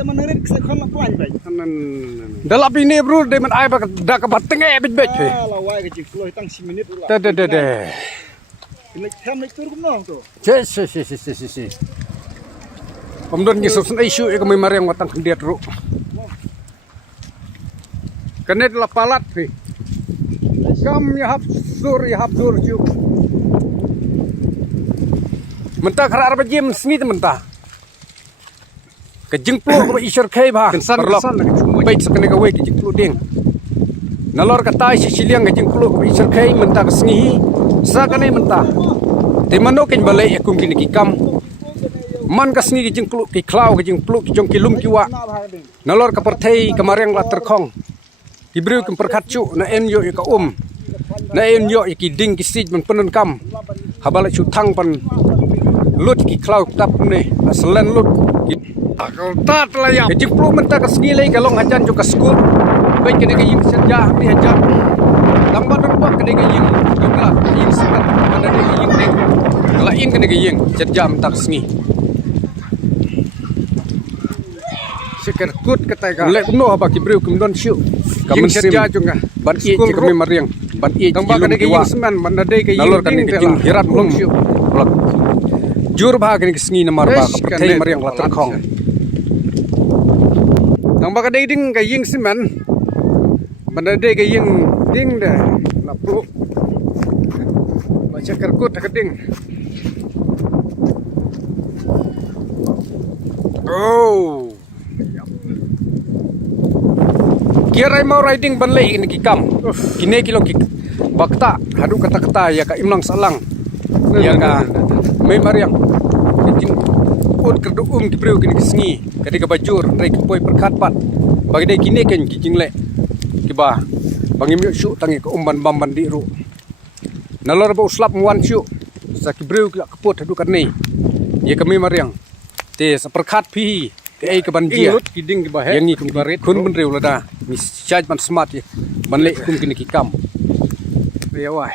zaman hari saya kan pelan baik. Dalam ini bro, dia men ayah dah kebateng bet. Lawai kecil keluar hitang 10 menit ulah. Deh. Naik tam naik turun noh tu. Si. Pemdon ngisuk sen isu kami mari yang watang kendiat ru. Kenet la palat pi. Kam ya hap sur ju. Mentah khara arba jem sni mentah. Kejeng plu ko isor kai ba. Kensan baik sekene ka we kejeng plu ding. Nalor kata si siliang kejeng plu ko isor kai mentah ka sni. Sa kane mentah. Te mano ken balai akum kini ki kam. Man ka sni kejeng plu ki klau kejeng plu ki jong ki lum ki wa. Nalor ka perthai kamareng la terkhong. Ibreu kem perkatcu na en yo ka na en yo ki ding ki sij man penun kam. Habala chu thang pan lut ki klau tap ne aslen lut. Akal tat la ya. Kejeng plu mentah ka sni lai kalong hajan jo ka skul. Baik kene ka yim serja ni hajan. Lambat buat kene ka yim jogla yim sekat mana ne yim ding. La in kene ka yim serja mentah sni. Seker kut katai ka. Lek no apa ki breu kum don siu. Kamen serja junga. Ban i ki kami mariang. Ban i tang ba kene ka yim semen banda dei ka yim. Nalor kene ka jing hirat long siu. Jur ba kene ka sni na marba ka perthai mariang la terkhong. Tang ba ka dei ding ka yim semen. Banda dei ka yim ding de. La plu. Ba seker kut ka ding. Oh. Kira mau riding banlai ini kikam. Kini kilo kik bakta hadu kata ya ka imlang salang. Ya ka mai mariang. Kejing ud kerdu ki breu kini kisngi. Kadi ka bajur rai kepoi perkatpat. Bagi dai kini ken kijing le. Kiba bangim syu tangi ka bamban di ru. Nalor ba uslap muan syu. Sa ki breu ki kepot hadu karni. Ya kami mariang. Te seperkat pi ai ke banjia kiding ke bahe yang ni kum baret kun ben rew lada mis charge man smart ye ban le kum kini ki kam ya wai